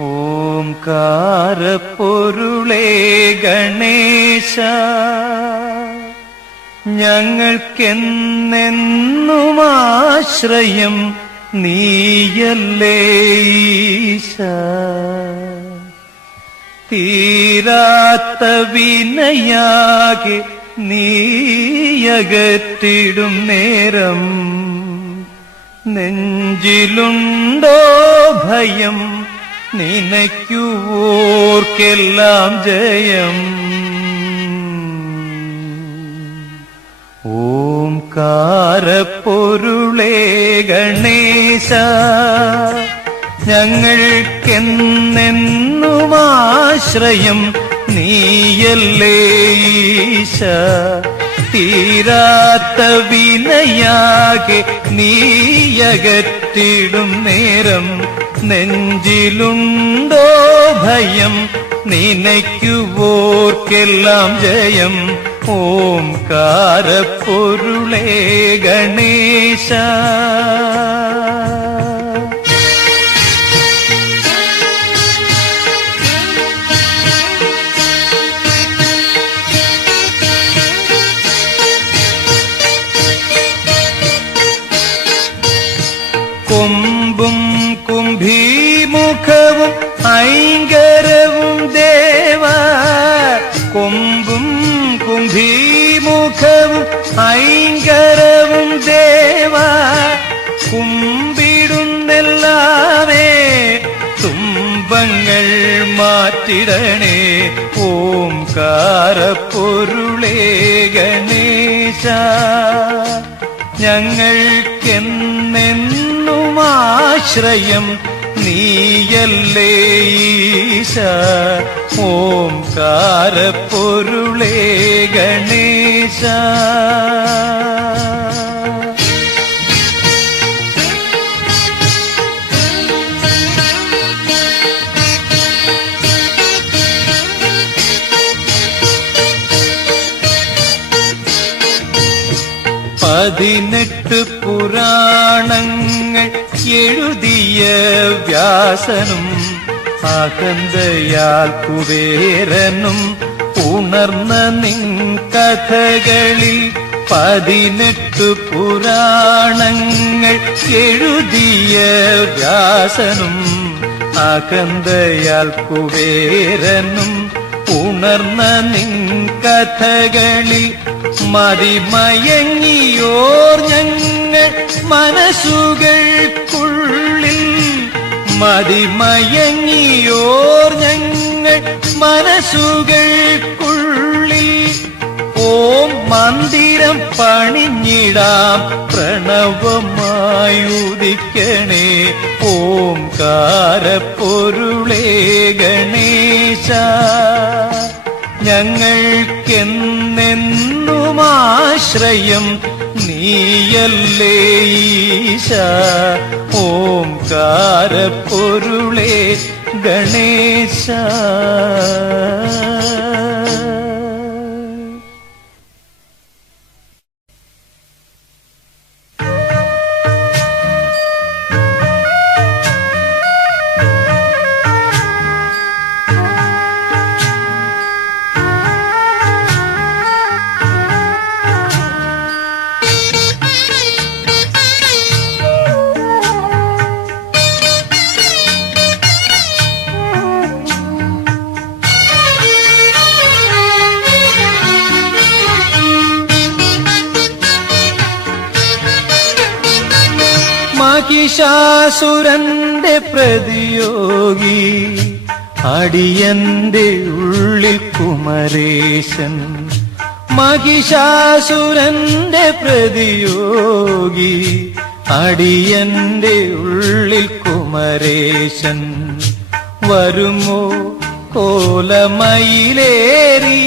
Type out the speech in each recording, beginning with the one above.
ഓംകാരപ്പൊരുളേ ഗണേശ ഞങ്ങൾക്കെന്നെന്നും ആശ്രയം നീയല്ലേ ഈശ. തീരാത്ത വിനയാകെ നീയകറ്റിടും നേരം നെഞ്ചിലുണ്ടോ ഭയം? നിനയ്ക്കുവോർക്കെല്ലാം ജയം. ഓംകാരപ്പൊരുളേ ഗണേശ ഞങ്ങൾക്കെന്നെന്നും ആശ്രയം നീയല്ലേ ഈശ. തീരാത്ത വിനയാകെ നീയകറ്റിടും നേരം നെഞ്ചിലുണ്ടോ ഭയം? നിനയ്ക്കുവോർക്കെല്ലാം ജയം. ഓം കാരപ്പൊരുളേ ഗണേശ. മാറ്റിടണേ. ഓംകാരപ്പൊരുളേ ഗണേശ ഞങ്ങൾക്കെന്നെന്നും ആശ്രയം നീയല്ലേ ഈശ. ഓംകാരപ്പൊരുളേ ഗണേശ പതിനെട്ട് പുരാണങ്ങൾ എഴുതിയ വ്യാസനും അകന്തയാൽ കുബേരനും ഉണർന്ന നിൻ കഥകളിൽ പതിനെട്ട് പുരാണങ്ങൾ എഴുതിയ വ്യാസനും അകന്തയാൽ കുബേരനും ഉണർന്ന നിൻ കഥകളിൽ മതിമയങ്ങിയോർ ഞങ്ങൾ മനസ്സുകൾക്കുള്ളിൽ. മതിമയങ്ങിയോർ ഞങ്ങൾ മനസ്സുകൾക്കുള്ളിൽ. ഓം മന്ദിരം പണിഞ്ഞിടാം പ്രണവമായുദിക്കണേ ഓം കാരപ്പൊരുളേ ഗണേശ ഞങ്ങൾക്കെന്നെന്നും ആശ്രയം നീയല്ലേ ഈശ? ഓംകാരപ്പൊരുളേ ഗണേശ. മഹിഷാസുരന്റെ പ്രതിയോഗി അടിയന്റെ ഉള്ളിൽ കുമരേശൻ. മഹിഷാസുരന്റെ പ്രതിയോഗി അടിയന്റെ ഉള്ളിൽ കുമരേശൻ. വരുമോ കോലമയിലേറി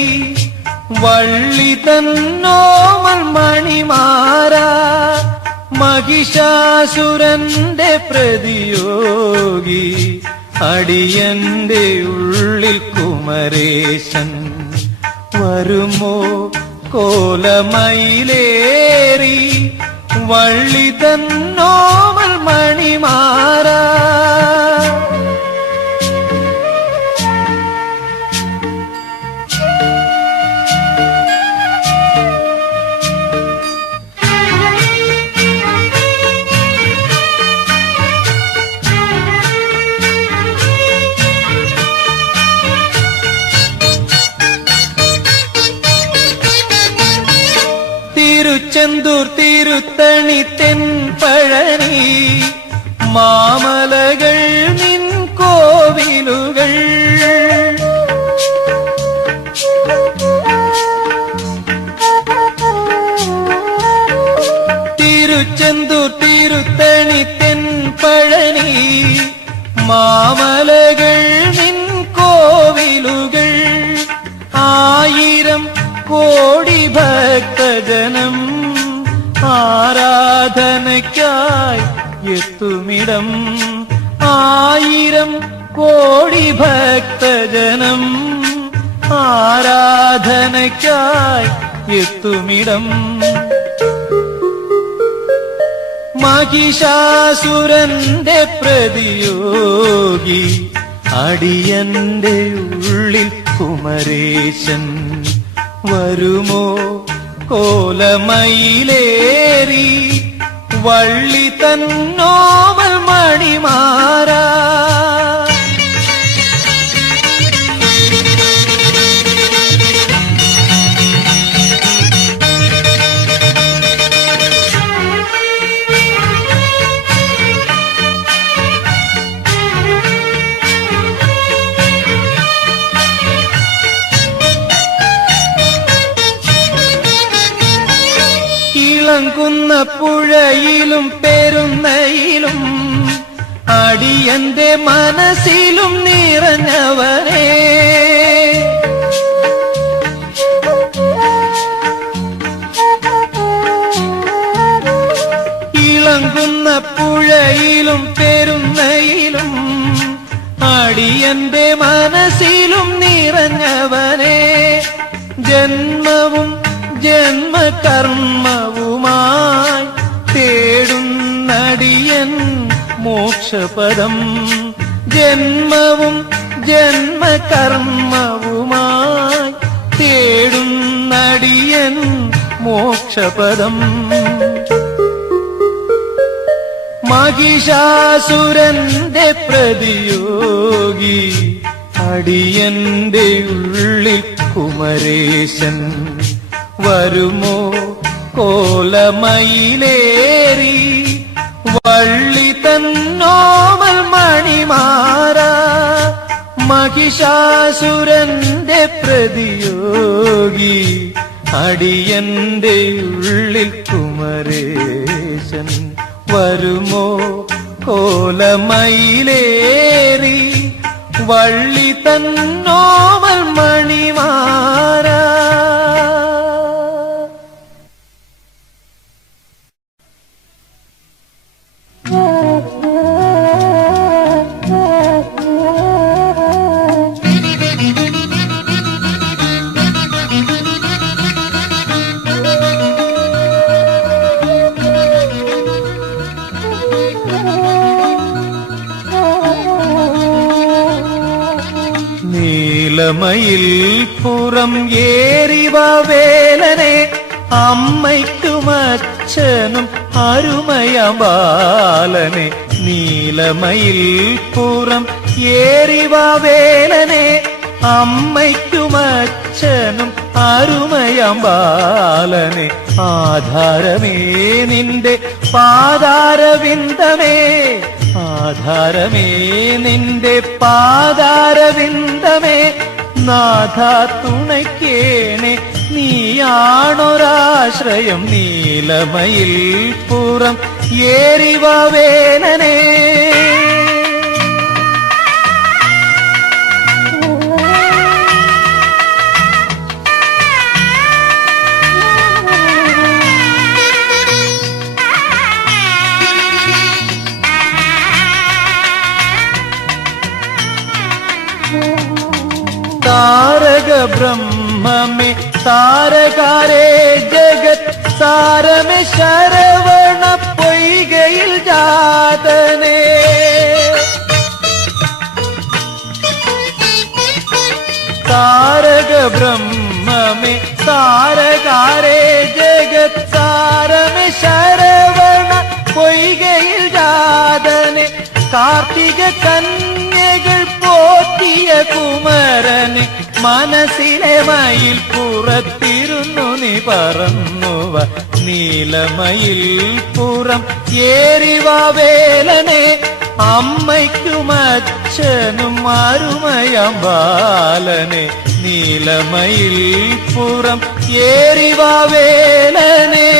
വള്ളി തന്നോമൽ മണിമാരാ മഹിഷാസുരന്റെ പ്രതിയോഗി അടിയന്റെ ഉള്ളിൽ കുമരേശൻ വരുമോ? കോലമയിലേറി വള്ളി തന്നോമൽ മണിമാറാ. തിരുച്ചെന്തൂർ തിരുത്തണി തെൻപഴനി മാമലകൾ നിൻ കോവിലുകൾ. തിരുച്ചെന്തൂർ തിരുത്തണി തെൻപഴനി മാമലകൾ നിൻ കോവിലുകൾ. ആയിരം കോടി ഭക്തജനം എത്തുമിടം. ആയിരം കോടി ഭക്തജനം ആരാധനയ്ക്കായി എത്തുമിടം. മഹിഷാസുരന്റെ പ്രതിയോഗി അടിയന്റെ ഉള്ളിൽ കുമരേശൻ വരുമോ? കോലമയിലേറി വള്ളി തന്നോമൽ മണിമാരാ ഇളങ്കുന്ന പുഴയിലും മനസ്സിലും നിറഞ്ഞവനെ. ഇളങ്കുന്ന പുഴയിലും പെരുന്നയിലും അടിയന്റെ മനസ്സിലും നിറഞ്ഞവനെ. ജന്മവും ജന്മകർമ്മവുമായി തേടുന്നടിയൻ മോക്ഷപദം. ജന്മവും ജന്മകർമ്മവുമായി തേടുന്നടിയൻ മോക്ഷപദം. മഹിഷാസുരന്റെ പ്രതിയോഗി അടിയന്റെ ഉള്ളിൽ കുമരേശൻ വരുമോ? കോലമയിലേറി വള്ളി മഹിഷാസുരന്റെ പ്രതിയോഗി അടിയന്റെ ഉള്ളിൽ കുമരേശൻ വരുമോ? കോലമയിലേറി വള്ളി തന്നോവൽ മണിമാരാ നീലമയിൽ പുറം ഏറിവ വേലനെ അമ്മയ്ക്കും അച്ഛനും അരുമയാം ബാലനെ നീലമയിൽ പുറം ഏറിവ വേലനെ അമ്മയ്ക്കും അച്ഛനും അരുമയാം ബാലനെ ആധാരമേ നിന്റെ പാതാരവിന്ദമേ ആധാരമേ നിന്റെ പാതാരവിന്ദമേ നാഥ തുണയ്ക്കേണേ നീയാണൊരാശ്രയം നീലമയിൽ പുറം ഏറിവ താരക ബ്രഹ്മമേ താരകാരേ ജഗത് സാരമേ ശരവണ പൊയ്കയിൽ ജാതനേ. താരക ബ്രഹ്മമേ താരകാരേ ജഗത് സാരമേ ശരവണ പൊയ്കയിൽ ജാതനെ. കാർത്തിക കന്യകൾ പോറ്റിയ കുമരനെ മനസ്സിലെ മയിൽ പുറത്തിരുന്നു നീ പറന്നുവ നീലമയിൽ പുറം ഏറിവാവേലനെ അമ്മയ്ക്കും അച്ഛനും അരുമയാം ബാലനെ നീലമയിൽ പുറം ഏറിവാവേലനെ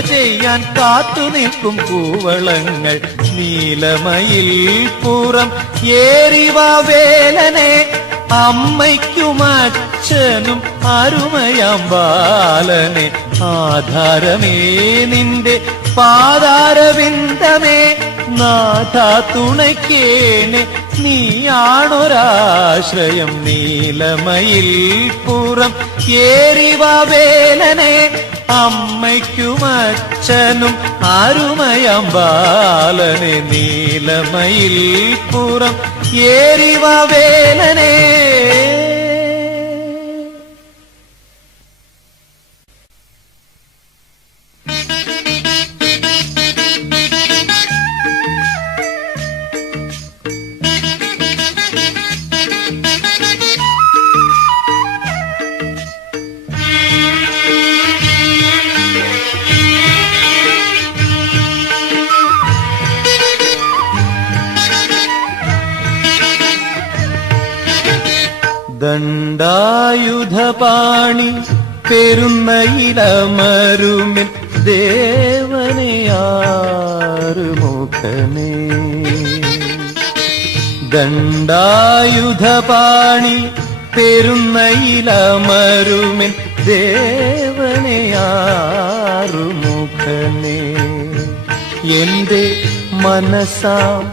ചെയ്യാൻ കാത്തു നിൽക്കും കൂവളങ്ങൾ നീലമയിൽ പുറം ഏറിവാവേലനെ അമ്മയ്ക്കും അച്ഛനും അരുമയാം ബാലനെ. ആധാരമേ നിന്റെ പാതാരവിന്ദമേ നാഥ തുണയ്ക്കേനെ നീയാണൊരാശ്രയം. നീലമയിൽ പുറം ഏറിവാവേലനെ അമ്മയ്ക്കും അച്ഛനും ആരുമയം ബാലനെ നീലമയിൽ പുറം ഏറിവാവേലനെ ദണ്ഡായുധപാണി പെരുന്നയിലമരുമിൻ ദേവനെയാറുമുഖനേ ദണ്ഡായുധപാണി പെരുന്നയിലമരുമിൻ ദേവനെയാറുമുഖനേ എന്റെ മനസ്സാം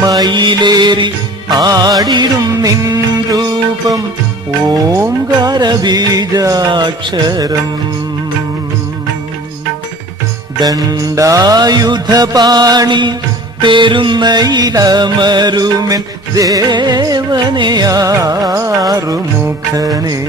മയിലേറി ആടിടും നിൻ രൂപം ഓംകാരബീജാക്ഷരം. ദണ്ഡായുധപാണി പെരുന്നയിലമരുമെൻ ദേവനെയാറുമുഖനേ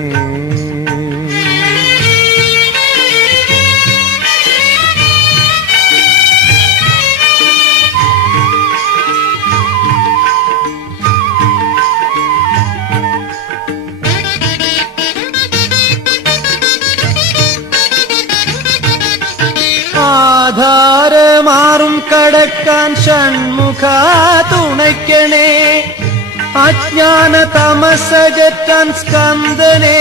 ഷൺമുഖ തുണയ്ക്കണേ അജ്ഞാന തമസകറ്റാൻ സ്കന്ദനെ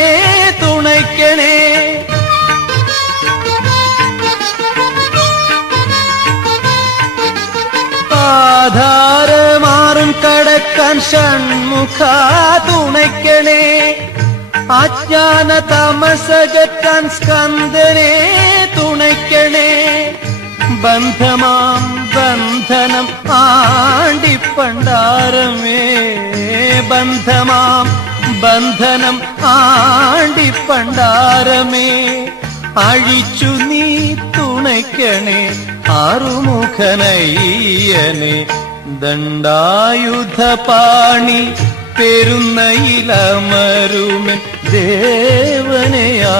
തുണയ്ക്കണേ. ആധാരമാറും കടക്കാൻ ഷൺമുഖ തുണയ്ക്കണേ. അജ്ഞാന തമസകറ്റാൻ സ്കന്ദനെ തുണയ്ക്കണേ. ബന്ധമാം ബന്ധനം ആണ്ടിപ്പണ്ടാരമേ ബന്ധമാം. ബന്ധനം ആണ്ടിപ്പണ്ടാരമേ അഴിച്ചു നീ തുണയ്ക്കണേ ആറുമുഖനയ്യനെ. ദണ്ഡായുധപാണി പെരുന്നയിലമരുമൻ ദേവനെയാറുമുഖനേ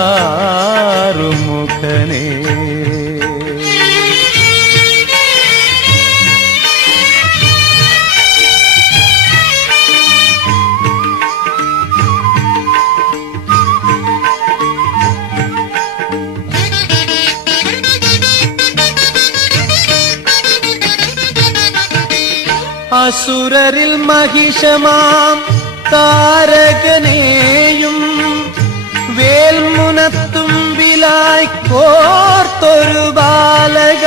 അസുരരിൽ മഹിഷമാം താരകനെയും വേൽമുനത്തുമ്പിലായി കോർത്തൊരു ബാലക.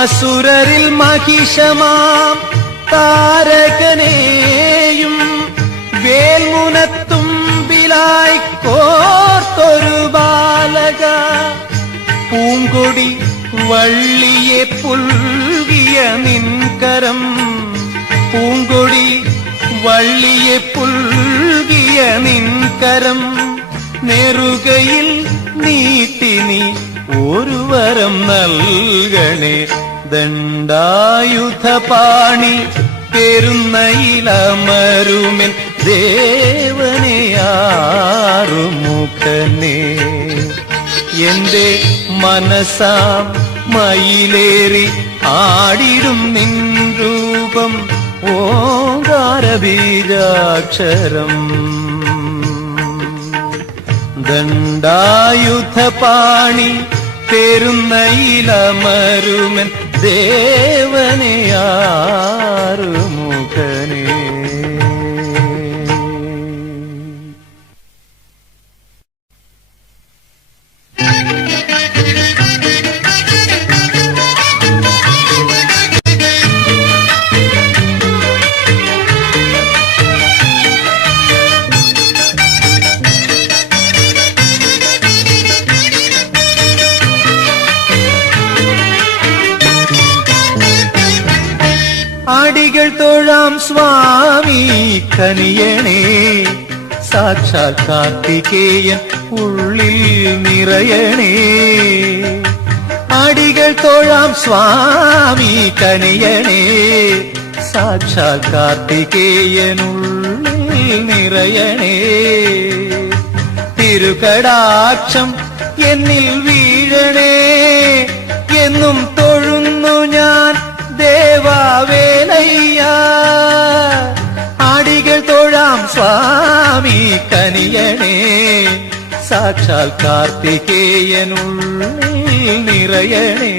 അസുരരിൽ മഹിഷമാം താരകനെയും വേൽമുനത്തുമ്പിലായി കോർത്തൊരു ബാലക. പൂങ്കൊടി വള്ളിയെ പുൽകിയ നിൻകരം. പൂങ്കൊടി വള്ളിയെ പുൽകിയ നിൻകരം. നെറുകയിൽ നീട്ടിനി ഒരു വരം നൽകണേ. ദണ്ഡായുധപാണി പെരുന്നയിലമരുമിൽ ദേവനെയാറുമുഖനേ എന്റെ മനസ്സാം മയിലേറി ആടിടും നിൻ രൂപം. ഓങ്കാരബീജാക്ഷരം ദണ്ഡായുധപാണി പെരുന്നയിലമരുമൻ ദേവനെയാറുമുഖനേ അടികൾ തൊഴാം സ്വാമി കനിയണേ. സാക്ഷാൽ കാർത്തികേയൻ ഉള്ളിൽ നിറയണേ. അടികൾ തൊഴാം സ്വാമി കനിയണേ. സാക്ഷാൽ കാർത്തികേയൻ ഉള്ളിൽ നിറയണേ. തിരുകടാക്ഷം എന്നിൽ വീഴണേ. എന്നും சுவாமி கனியனே சாட்சால் கார்த்திகேயனுள் நிறையனே.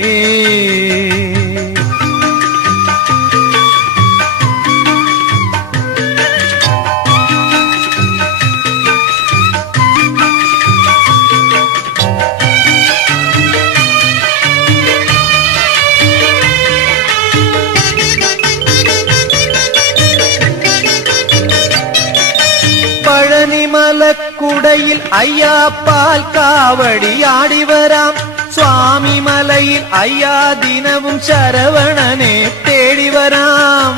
തൊഴാം സ്വാമി കനിയണേ സാക്ഷാൽ കാർത്തികേയനുള്ളിൽ നിറയണേ പഴനിമലക്കുടയിൽ അയ്യാപ്പാൽ കാവടിയാടി വരാം സ്വാമിമലയിൽ അയ്യാ ദിനവും ശരവണനെ തേടി വരാം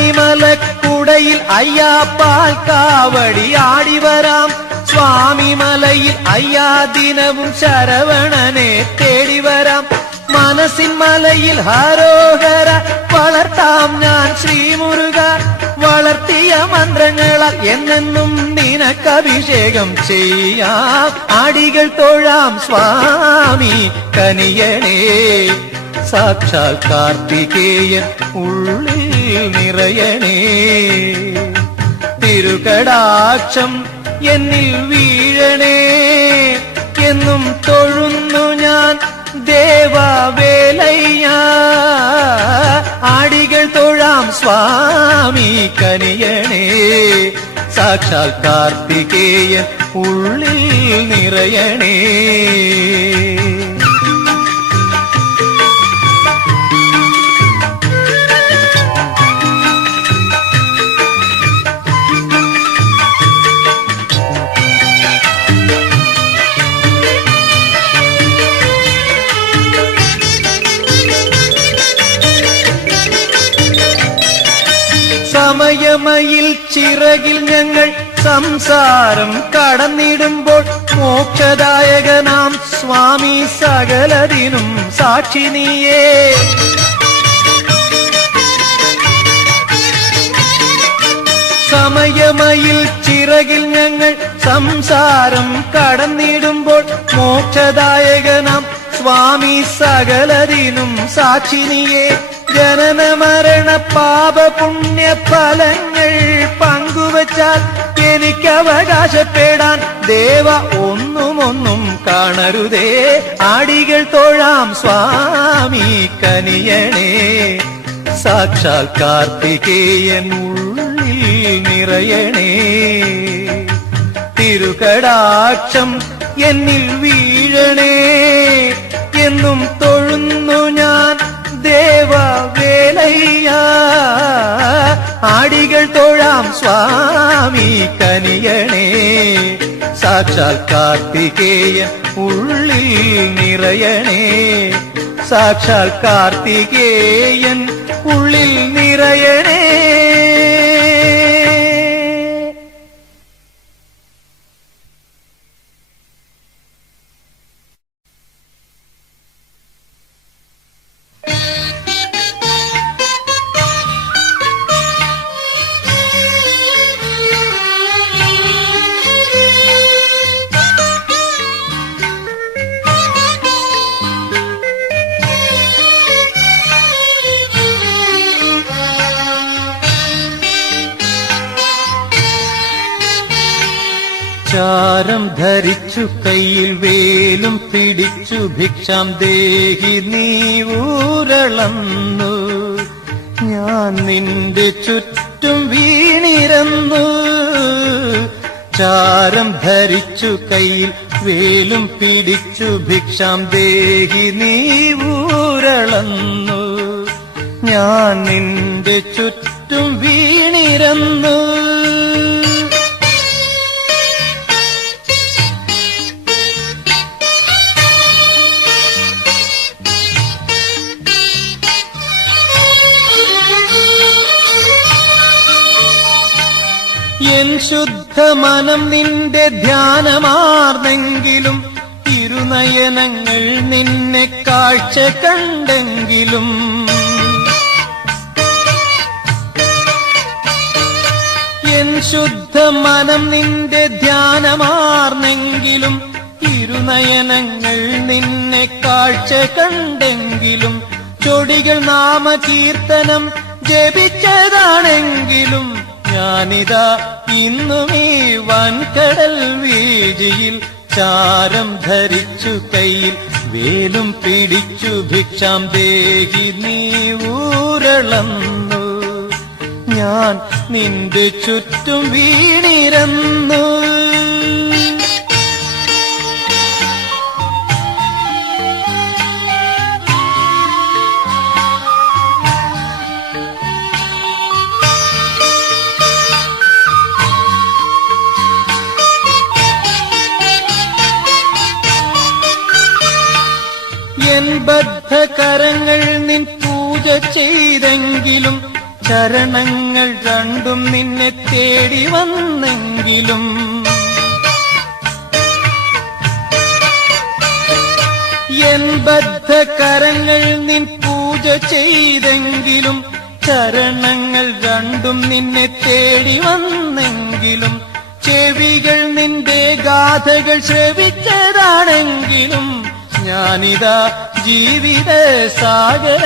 പഴനിമലക്കുടയിൽ അയ്യാപ്പാൽ കാവടിയാടി വരാം സ്വാമിമലയിൽ അയ്യാ ദിനവും ശരവണനെ തേടി വരാം മനസ്സിൻ മലയിൽ ഹാരോഹര വളർത്താം ഞാൻ ശ്രീമുരുക. വളർത്തിയ മന്ത്രങ്ങളാൽ എന്നെന്നും നിനക്കഭിഷേകം ചെയ്യാം. അടികൾ തൊഴാം സ്വാമി കനിയണേ. സാക്ഷാൽ കാർത്തികേയൻ ഉള്ളിൽ നിറയണേ. തിരുകടാക്ഷം എന്നിൽ വീഴണേ. എന്നും തൊഴുന്നു ഞാൻ ദേവാവേലയ്യ ആടികൾ തൊഴാം സ്വാമി കനിയണേ സാക്ഷാൽ കാർത്തികേയൻ ഉള്ളിൽ നിറയണേ സമയമയിൽ ചിറകിൽ ഞങ്ങൾ സംസാരം കടന്നിടുമ്പോൾ മോക്ഷദായകനാം സ്വാമി സകലതിനും സാക്ഷി നീയേ. സമയമയിൽ ചിറകിൽ ഞങ്ങൾ സംസാരം കടന്നിടുമ്പോൾ മോക്ഷദായകനാം സ്വാമി സകലതിനും സാക്ഷിനിയെ ജനന മരണ പാപ പുണ്യ ഫലങ്ങൾ പങ്കുവച്ചാൽ എനിക്ക് അവകാശപ്പെടാൻ ദേവ ഒന്നും ഒന്നും കാണരുതേ. ആടികൾ തോഴാം സ്വാമി കനിയണേ. സാക്ഷാൽ കാർത്തികേയൻ ഉള്ളിൽ നിറയണേ. തിരുകടാക്ഷം എന്നിൽ വീഴണേ സാക്ഷാൽ കാർത്തികേയൻ ഉള്ളിൽ നിറയണേ സാക്ഷാൽ കാർത്തികേയൻ ഉള്ളിൽ നിറയണേ ചാരം ധരിച്ചു കയ്യിൽ വേലും പിടിച്ചു ഭിക്ഷാം ദേഹി നീ ഊരളന്നു. ഞാൻ നിന്റെ ചുറ്റും വീണിരന്നു. ചാരം ധരിച്ചു കയ്യിൽ വേലും പിടിച്ചു ഭിക്ഷാം ദേഹി നീ ഊരളന്നു. ഞാൻ നിന്റെ ചുറ്റും വീണിരന്നു. എൻ ശുദ്ധ മനം നിന്റെ ധ്യാനമാർന്നെങ്കിലും തിരുനയനങ്ങൾ നിന്നെ കാഴ്ച കണ്ടെങ്കിലും. എൻ ശുദ്ധ മനം നിന്റെ ധ്യാനമാർന്നെങ്കിലും തിരുനയനങ്ങൾ നിന്നെ കാഴ്ച കണ്ടെങ്കിലും. ചൊടികൾ നാമകീർത്തനം ജപിച്ചതാണെങ്കിലും ഞാനിതാ ഇന്നും ഈ വൻകടൽ വീതിയിൽ ചാരം ധരിച്ചു കയ്യിൽ വേലും പിടിച്ചു ഭിക്ഷാം ദേഹി നീ ഊരളന്നു. ഞാൻ നിന്റെ ചുറ്റും വീണിരന്നു. ചെയ്തെങ്കിലും ചരണങ്ങൾ രണ്ടും നിന്നെ തേടി വന്നെങ്കിലും എൻ ബദ്ധകരങ്ങൾ നിൻ പൂജ ചെയ്തെങ്കിലും ചരണങ്ങൾ രണ്ടും നിന്നെ തേടി വന്നെങ്കിലും ചെവികൾ നിന്റെ ഗാഥകൾ ശ്രവിച്ചതാണെങ്കിലും ഞാനിതാ ജീവിത സാഗര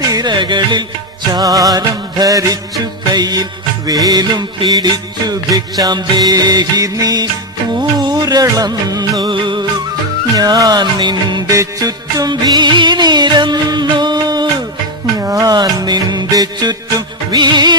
തിരകളിൽ ചാരം ധരിച്ചു കയ്യിൽ വേലും പിടിച്ചു ഭിക്ഷാം ദേഹി നീ ഊരളന്നു. ഞാൻ നിന്റെ ചുറ്റും വീണിരന്നു. ഞാൻ നിന്റെ ചുറ്റും വീണിരന്നു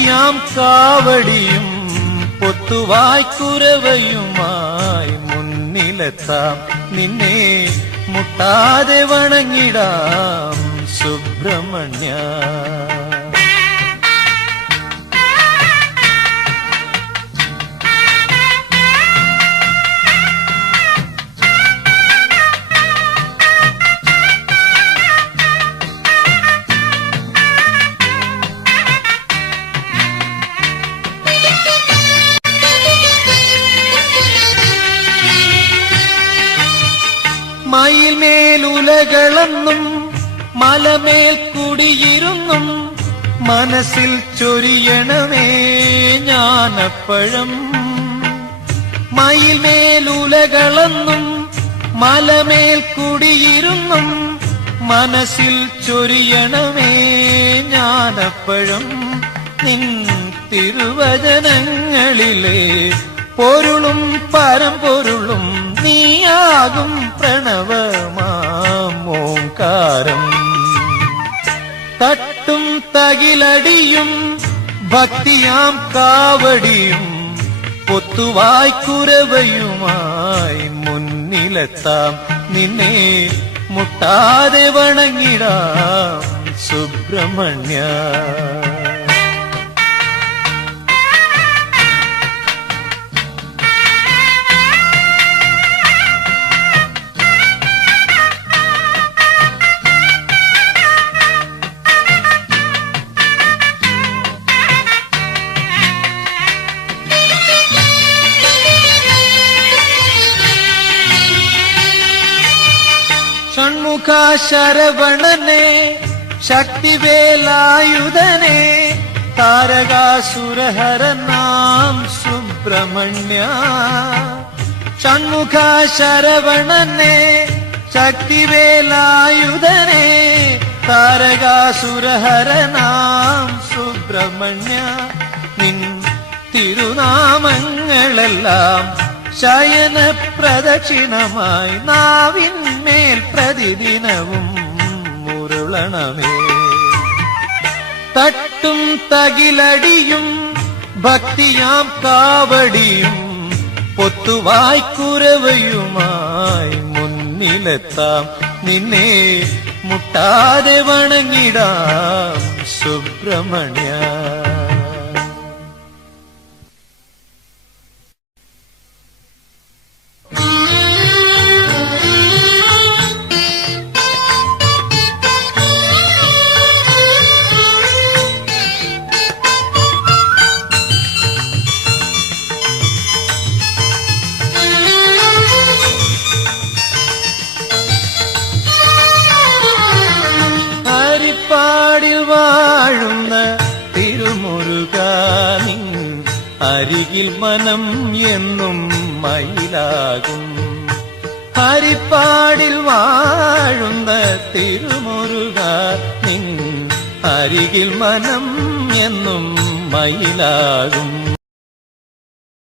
ഭക്തിയാം കാവടിയും പൊത്തുവായ്ക്കുരവയുമായി മുന്നിലെത്താം. നിന്നെ മുട്ടാതെ വണങ്ങിടാം സുബ്രഹ്മണ്യ. മേലുലകളെന്നും മലമേൽ കുടിയിരുന്നും മനസ്സിൽ ചൊരിയണമേ ഞാനപ്പഴം. മയിൽ മേലുലകളെന്നും മലമേൽ കുടിയിരുന്നും മനസ്സിൽ ചൊരിയണമേ ഞാനപ്പഴം. നിൻ തിരുവചനങ്ങളിലെ പൊരുളും പരമ്പൊരുളും നീയാകും പ്രണവമാമോങ്കാരം. തട്ടും തകിലടിയും ഭക്തിയാം കാവടിയും പൊത്തുവായ് കുരവയുമായി മുന്നിലെത്താം. നിന്നെ മുട്ടാതെ വണങ്ങിടാം സുബ്രഹ്മണ്യ. ശരവണനെ ശക്തിവേലായുധനെ താരകാസുരഹരനാം സുബ്രഹ്മണ്യ. ഷൺമുഖ ശരവണനെ ശക്തിവേലായുധനെ താരകാസുരഹരനാം സുബ്രഹ്മണ്യ. നിൻ തിരുനാമങ്ങളെല്ലാം ശയന പ്രദക്ഷിണമായി നാവിന്മേൽ പ്രതിദിനവും മുരുളണമേ. തട്ടും തകിലടിയും ഭക്തിയാം കാവടിയും പൊത്തുവായ്ക്കുരവയുമായി മുന്നിലെത്താം. നിന്നെ മുട്ടാതെ വണങ്ങിടാം സുബ്രഹ്മണ്യ. അരികിൽ മനം എന്നും മയിലാകും. ഹരിപ്പാടിൽ വാഴുന്ന തിരുമുരുക നിൻ അരികിൽ മനം എന്നും മയിലാകും.